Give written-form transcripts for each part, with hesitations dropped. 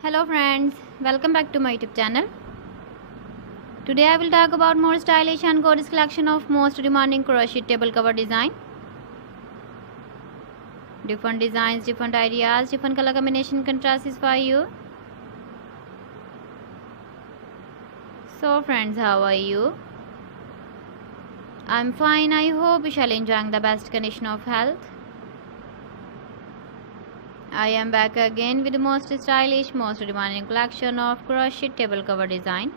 Hello friends, welcome back to my YouTube channel. Today I will talk about more stylish and gorgeous collection of most demanding crochet table cover design. Different designs, different ideas, different color combination contrasts for you. So friends, how are you? I'm fine. I hope you shall enjoying the best condition of health. I am back again with the most stylish, most demanding collection of crochet table cover design.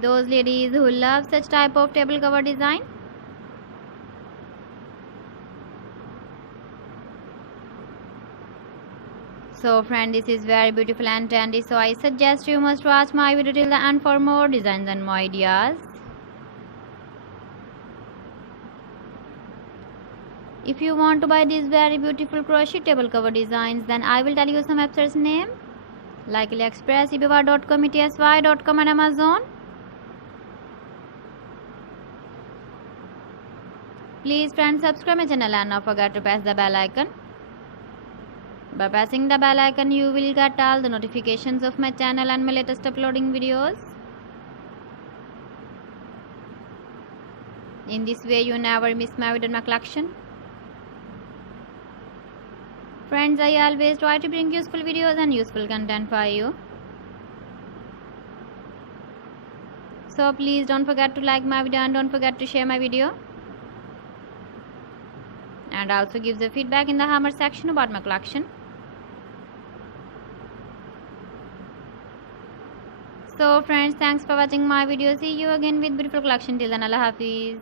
Those ladies who love such type of table cover design, so friend, this is very beautiful and trendy, so I suggest you must watch my video till the end for more designs and more ideas. If you want to buy these very beautiful crochet table cover designs, then I will tell you some websites name like AliExpress, eBay.com, ETSY.com and Amazon. Please friends, subscribe my channel and not forget to press the bell icon. By pressing the bell icon, you will get all the notifications of my channel and my latest uploading videos. In this way, you never miss my video in my collection. Friends, I always try to bring useful videos and useful content for you. So please don't forget to like my video and don't forget to share my video. And also give the feedback in the comment section about my collection. So friends, thanks for watching my video. See you again with beautiful collection. Till then, Allah Hafiz.